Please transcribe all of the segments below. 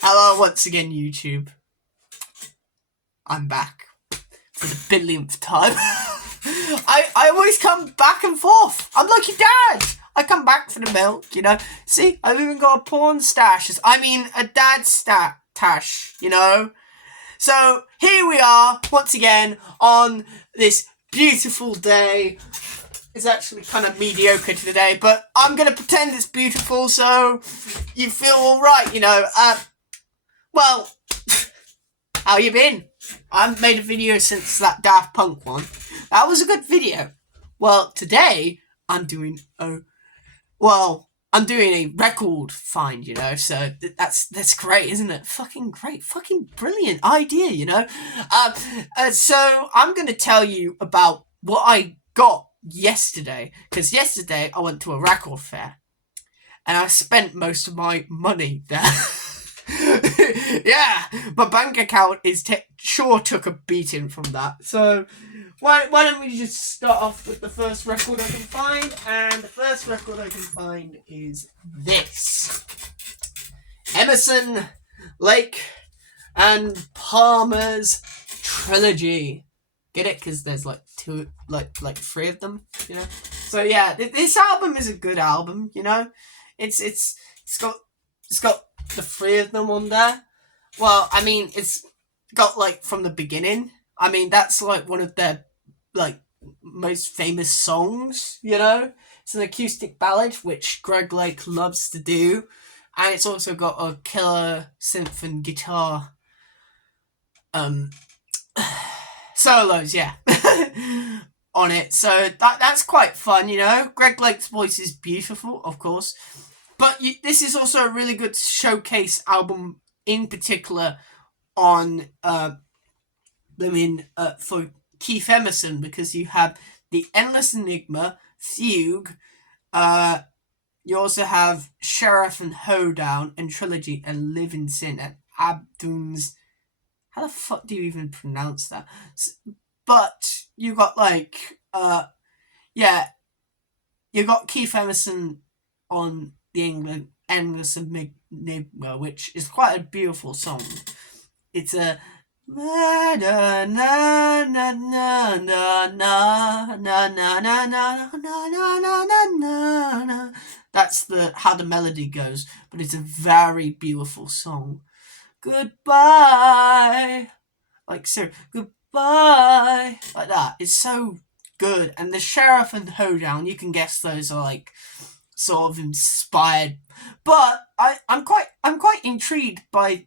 Hello once again, YouTube. I'm back for the billionth time. I always come back and forth. I'm like your dad. I come back for the milk, you know. See, I've even got a porn stash. I mean, a dad tash, you know. So here we are once again on this beautiful day. It's actually kind of mediocre today, but I'm gonna pretend it's beautiful so you feel all right, you know. Well, how you been? I haven't made a video since that Daft Punk one. That was a good video. Well, today I'm doing a record find, you know. So that's great, isn't it? Fucking great, fucking brilliant idea, you know. So I'm gonna tell you about what I got yesterday, because yesterday I went to a record fair and I spent most of my money there. Yeah, my bank account sure took a beating from that. So why don't we just start off with the first record I can find? And the first record I can find is this: Emerson, Lake, and Palmer's Trilogy. Get it? Because there's like three of them, you know. So yeah, this album is a good album, you know. It's got the three of them on there. Well, I mean, it's got like from the beginning. I mean, that's like one of their like most famous songs, you know. It's an acoustic ballad, which Greg Lake loves to do, and it's also got a killer synth and guitar um solos, yeah, on it. So that's quite fun, you know. Greg Lake's voice is beautiful, of course, but this is also a really good showcase album, in particular on for Keith Emerson, because you have the Endless Enigma, Fugue, you also have Sheriff and Hoedown and Trilogy and Live in Sin and Abdun's. How the fuck do you even pronounce that? But you got yeah, you got Keith Emerson on the Endless Enigma, which is quite a beautiful song. It's a na na na na na na na na na na na na na. That's how the melody goes, but it's a very beautiful song. Goodbye, like so, goodbye, like that. It's so good. And the Sheriff and Hoedown, you can guess those are like sort of inspired. But I'm quite intrigued by.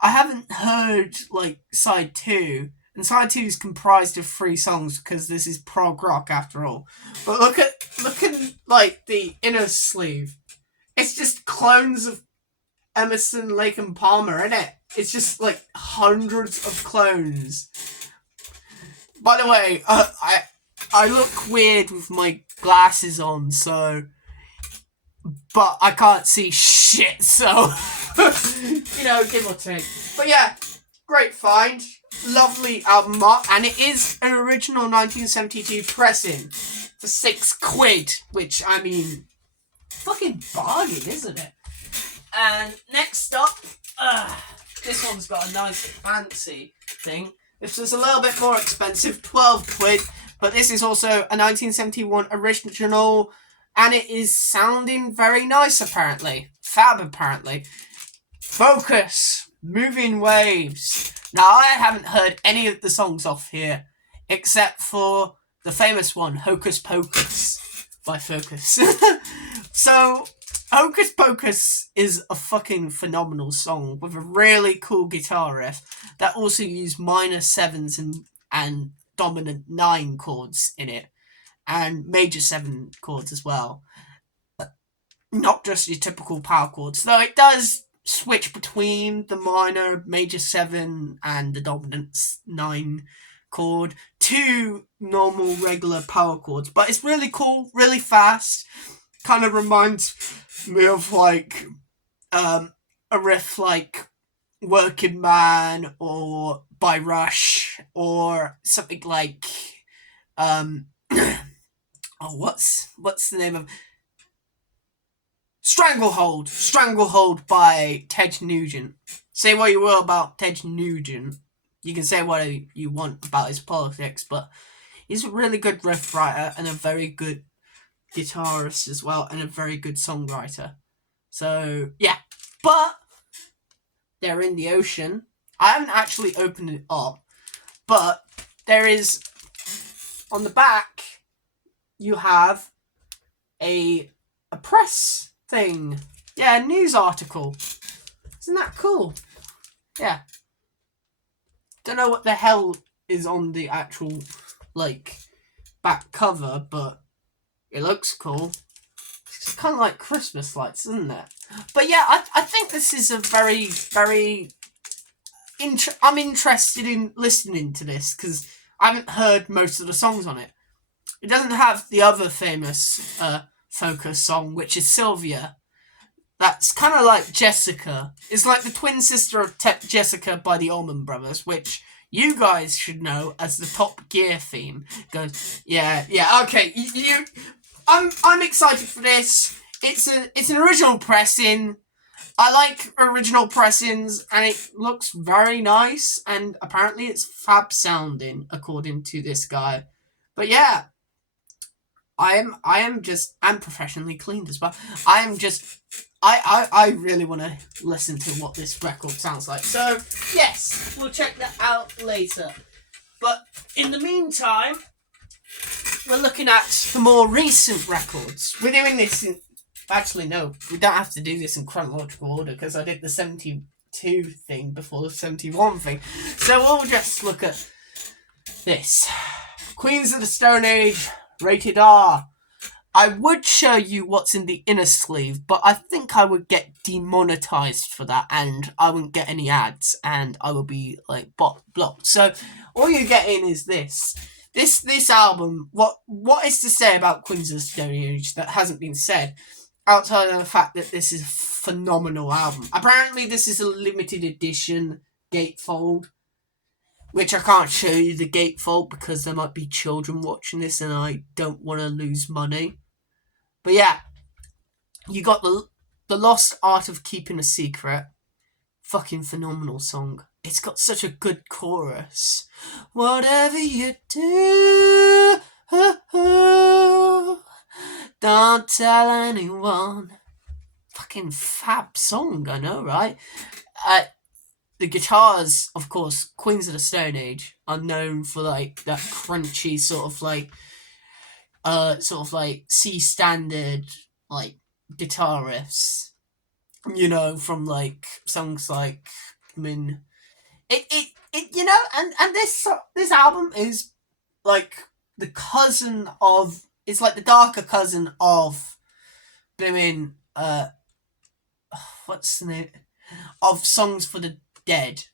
I haven't heard like side two, and side two is comprised of 3 songs because this is prog rock after all. But look at like the inner sleeve. It's just clones of Emerson, Lake, and Palmer, isn't it? It's just like hundreds of clones. By the way, I look weird with my glasses on, so. But I can't see shit, so. You know, give or take. But yeah, great find. Lovely album art. And it is an original 1972 pressing for £6, which, I mean, fucking bargain, isn't it? And next up, this one's got a nice fancy thing. This was a little bit more expensive, £12, but this is also a 1971 original, and it is sounding very nice, apparently. Fab, apparently. Focus, Moving Waves. Now, I haven't heard any of the songs off here, except for the famous one, Hocus Pocus, by Focus. So, Hocus Pocus is a fucking phenomenal song with a really cool guitar riff that also used minor 7s and dominant 9 chords in it, and major 7 chords as well. Not just your typical power chords, though it does switch between the minor, major 7 and the dominant 9 chord to normal regular power chords. But it's really cool, really fast. Kind of reminds me of like a riff like Working Man or by Rush, or something like oh, what's the name of Stranglehold. Stranglehold by Ted Nugent. Say what you will about Ted Nugent. You can say what you want about his politics, but he's a really good riff writer and a very good guitarist as well, and a very good songwriter. So, yeah. But they're in the ocean. I haven't actually opened it up, but there is, on the back, you have a press thing. Yeah, a news article. Isn't that cool? Yeah. Don't know what the hell is on the actual, like, back cover, but it looks cool. It's kind of like Christmas lights, isn't it? But yeah, I think this is a very, very... I'm interested in listening to this, because I haven't heard most of the songs on it. It doesn't have the other famous Focus song, which is Sylvia. That's kind of like Jessica. It's like the twin sister of Jessica by the Allman Brothers, which you guys should know as the Top Gear theme. Goes, yeah, okay. I'm excited for this. It's an original pressing. I like original pressings, and it looks very nice. And apparently, it's fab sounding, according to this guy. But yeah, I'm professionally cleaned as well. I really want to listen to what this record sounds like. So, yes, we'll check that out later. But in the meantime, we're looking at the more recent records. We're doing this in... Actually, no, we don't have to do this in chronological order, because I did the 72 thing before the 71 thing. So we'll just look at this. Queens of the Stone Age, rated R. I would show you what's in the inner sleeve, but I think I would get demonetized for that, and I wouldn't get any ads, and I will be like blocked. So all you're getting is this. This album. What is to say about Queens of the Stone Age that hasn't been said, outside of the fact that this is a phenomenal album? Apparently, this is a limited edition gatefold, which I can't show you the gatefold because there might be children watching this, and I don't want to lose money. But yeah, you got the Lost Art of Keeping a Secret. Fucking phenomenal song. It's got such a good chorus. Whatever you do, don't tell anyone. Fucking fab song, I know, right? The guitars, of course, Queens of the Stone Age, are known for like that crunchy sort of like C standard like guitar riffs, you know, from like songs like, I mean, it you know, and this album is like the cousin of, it's like the darker cousin of doing what's the name of Songs for the Dead.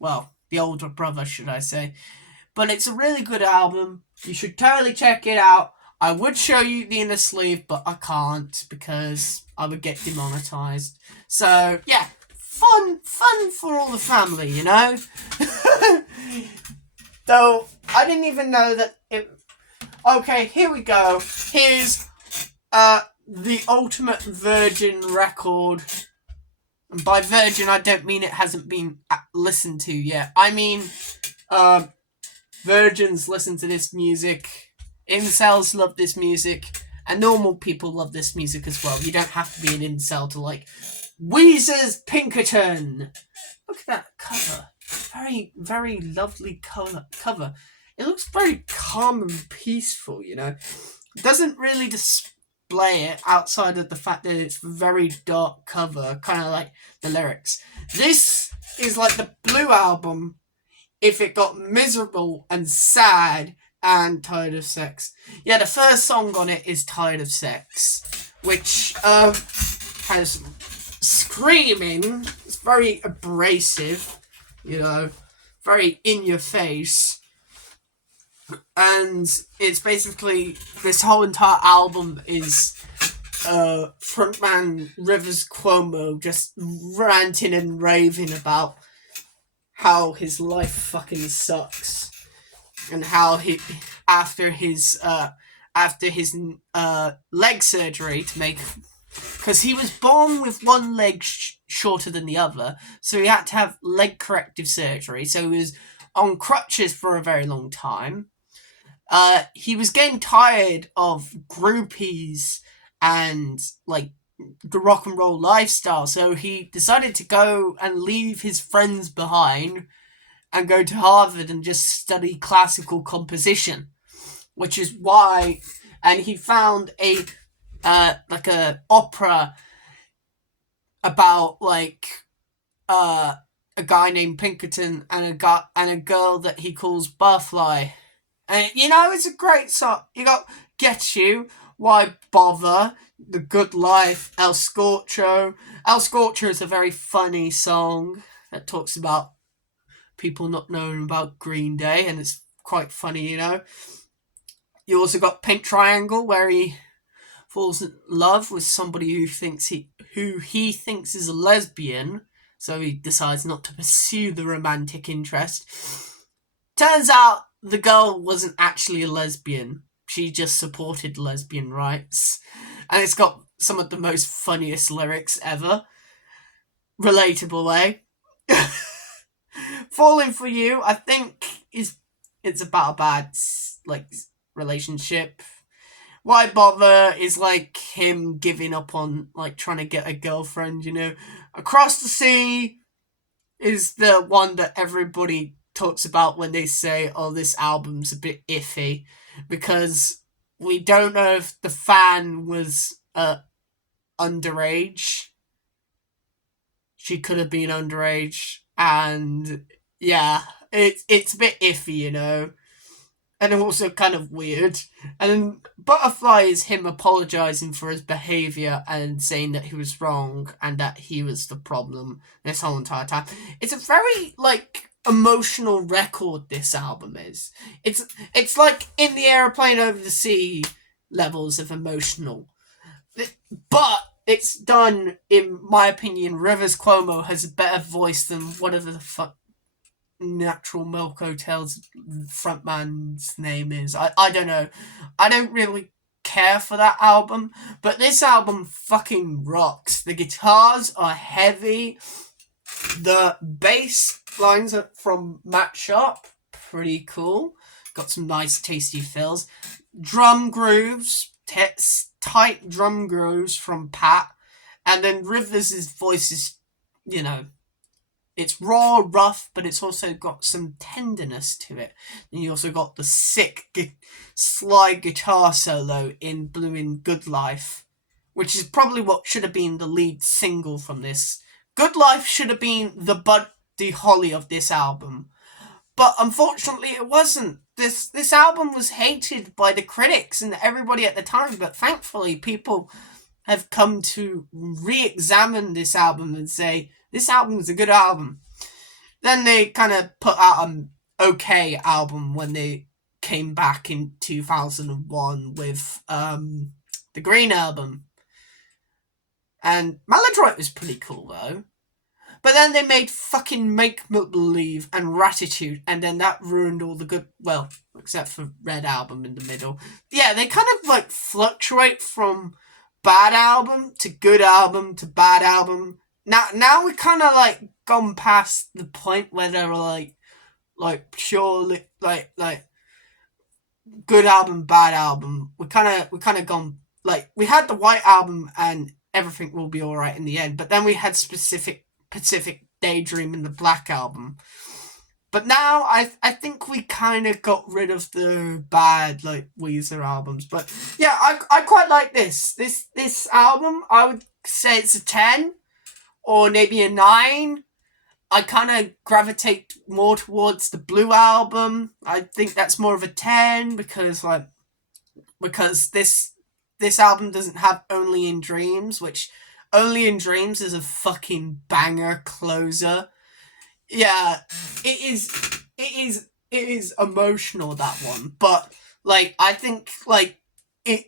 Well, the older brother, should I say. But it's a really good album. You should totally check it out. I would show you the inner sleeve, but I can't because I would get demonetized. So, yeah. Fun for all the family, you know? Though, I didn't even know that it... Okay, here we go. Here's the Ultimate Virgin record. And by virgin, I don't mean it hasn't been listened to yet. I mean, virgins listen to this music. Incels love this music. And normal people love this music as well. You don't have to be an incel to like Weezer's Pinkerton. Look at that cover. Very, very lovely cover. It looks very calm and peaceful, you know. It doesn't really display it outside of the fact that it's a very dark cover, kind of like the lyrics. This is like the Blue Album if it got miserable and sad and Tired of Sex. Yeah, the first song on it is Tired of Sex, which has screaming. It's very abrasive, you know, very in your face. And it's basically, this whole entire album is frontman Rivers Cuomo just ranting and raving about how his life fucking sucks, and how he after his leg surgery to make because he was born with one leg shorter than the other, so he had to have leg corrective surgery. So he was on crutches for a very long time. He was getting tired of groupies and like the rock and roll lifestyle, so he decided to go and leave his friends behind and go to Harvard and just study classical composition, which is why, and he found a like a opera about like a guy named Pinkerton and a girl that he calls Barfly. And it's a great song. You got Get You, Why Bother, The Good Life, El Scorcho. El Scorcho is a very funny song that talks about people not knowing about Green Day, and it's quite funny, You also got Pink Triangle, where he falls in love with somebody who he thinks is a lesbian, so he decides not to pursue the romantic interest. Turns out the girl wasn't actually a lesbian. She just supported lesbian rights. And it's got some of the most funniest lyrics ever. Relatable, eh? Falling for You, I think, it's about a bad relationship. Why Bother is like him giving up on trying to get a girlfriend, Across the Sea is the one that everybody talks about when they say, oh, this album's a bit iffy, because we don't know if the fan was underage. She could have been underage, and yeah, it's a bit iffy, and also kind of weird. And then Butterfly is him apologizing for his behavior and saying that he was wrong and that he was the problem this whole entire time. It's a very emotional record, this album is. It's like In the Aeroplane Over the Sea levels of emotional. But it's done, in my opinion, Rivers Cuomo has a better voice than whatever the fuck Natural Milk Hotel's frontman's name is. I don't know. I don't really care for that album, but this album fucking rocks. The guitars are heavy. The bass lines are from Matt Sharp, pretty cool. Got some nice tasty fills. Drum grooves, tight drum grooves from Pat, and then Rivers' voice is, it's raw, rough, but it's also got some tenderness to it. And you also got the sick, slide guitar solo in Blue Good Life, which is probably what should have been the lead single from this. Good Life should have been the Buddy Holly of this album. But unfortunately it wasn't. This album was hated by the critics and everybody at the time, but thankfully people have come to re-examine this album and say, this album is a good album. Then they kind of put out an okay album when they came back in 2001 with the Green Album. And Maladroit was pretty cool, though. But then they made fucking Make Believe and Ratitude, and then that ruined all the good, well, except for Red Album in the middle. Yeah, they kind of fluctuate from bad album to good album to bad album. Now we kind of gone past the point where they're purely good album, bad album. We kind of gone we had the White Album and Everything Will Be Alright in the end, but then we had Pacific Daydream in the Black Album. But now I think we kind of got rid of the bad Weezer albums. But yeah, I quite like this album. I would say it's a 10 or maybe a 9. I kind of gravitate more towards the Blue Album. I think that's more of a 10 because this album doesn't have Only in Dreams, which Only in Dreams is a fucking banger closer. Yeah, it is emotional, that one, but I think it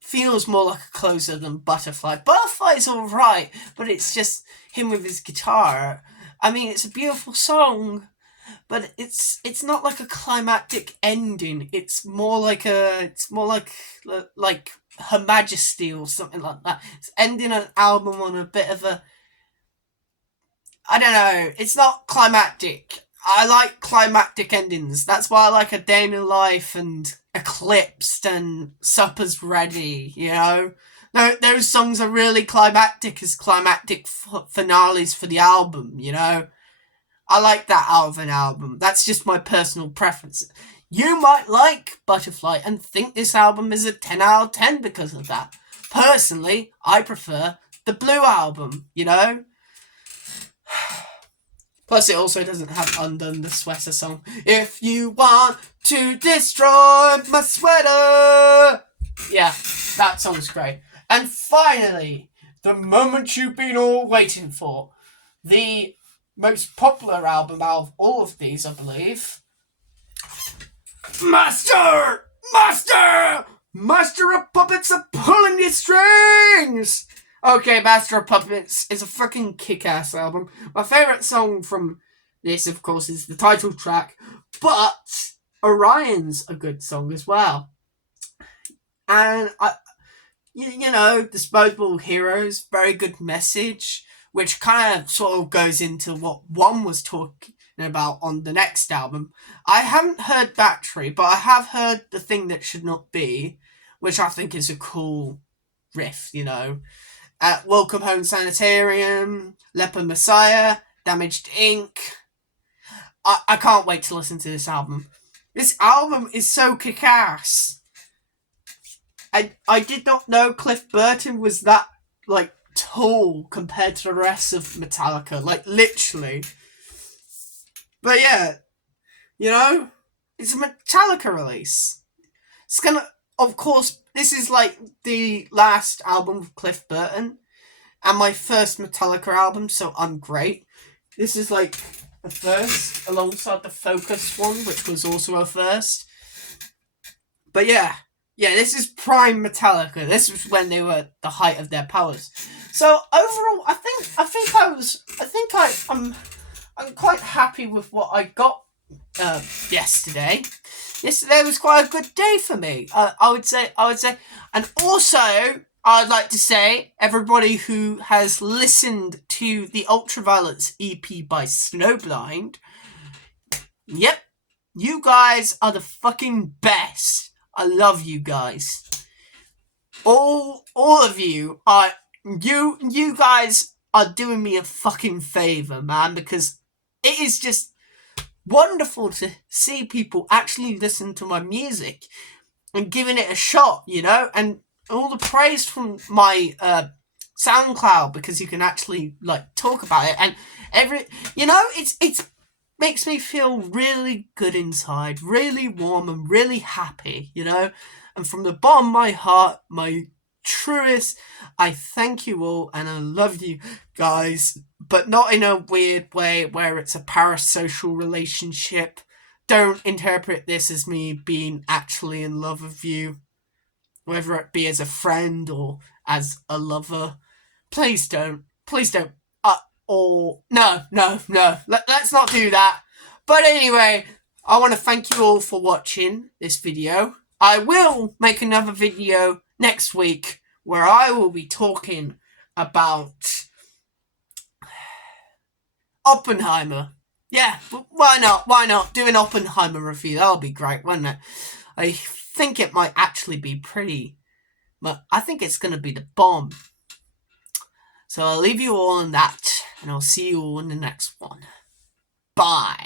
feels more like a closer than Butterfly. Butterfly's alright, but it's just him with his guitar. I mean, it's a beautiful song, but it's not like a climactic ending. It's more like like Her Majesty or something like that. It's ending an album on a bit of a, I don't know. It's not climactic. I like climactic endings. That's why I like A Day in the Life and Eclipsed and Supper's Ready. You know, no, those songs are really climactic as climactic finales for the album. You know, I like that out of an album. That's just my personal preference. You might like Butterfly and think this album is a 10 out of 10 because of that. Personally, I prefer the Blue Album, you know? Plus, it also doesn't have Undone, the sweater song. If you want to destroy my sweater. Yeah, that song's great. And finally, the moment you've been all waiting for. The most popular album out of all of these, I believe. Master! Master! Master of Puppets are pulling your strings! Okay, Master of Puppets is a fucking kick-ass album. My favourite song from this, of course, is the title track, but Orion's a good song as well. And, you know, Disposable Heroes, very good message, which kind of sort of goes into what One was talking about on the next album. I haven't heard Battery, but I have heard The Thing That Should Not Be, which I think is a cool riff, you know. Welcome Home Sanitarium, Leper Messiah, Damaged Ink. I can't wait to listen to this album. This album is so kick-ass. I did not know Cliff Burton was that, like, tall compared to the rest of Metallica. Like, literally. But yeah, you know, it's a Metallica release. It's gonna, of course, this is like the last album of Cliff Burton and my first Metallica album, so I'm great. This is like a first alongside the Focus one, which was also a first. But yeah, this is prime Metallica. This was when they were at the height of their powers. So overall, I'm quite happy with what I got yesterday. Yesterday was quite a good day for me. I would say, and also I'd like to say everybody who has listened to the Ultraviolets EP by Snowblind, yep, you guys are the fucking best. I love you guys. All of you are you guys are doing me a fucking favor, man, because it is just wonderful to see people actually listen to my music and giving it a shot, you know, and all the praise from my SoundCloud, because you can actually like talk about it, and it's makes me feel really good inside, really warm and really happy, you know. And from the bottom of my heart, my truest, I thank you all and I love you guys, but not in a weird way where it's a parasocial relationship. Don't interpret this as me being actually in love with you, whether it be as a friend or as a lover. Please don't. No. Let's not do that. But anyway, I want to thank you all for watching this video. I will make another video next week where I will be talking about Oppenheimer. Yeah, why not? Do an Oppenheimer review. That'll be great, wouldn't it? I think it might actually be pretty, but I think it's going to be the bomb. So I'll leave you all on that, and I'll see you all in the next one. Bye.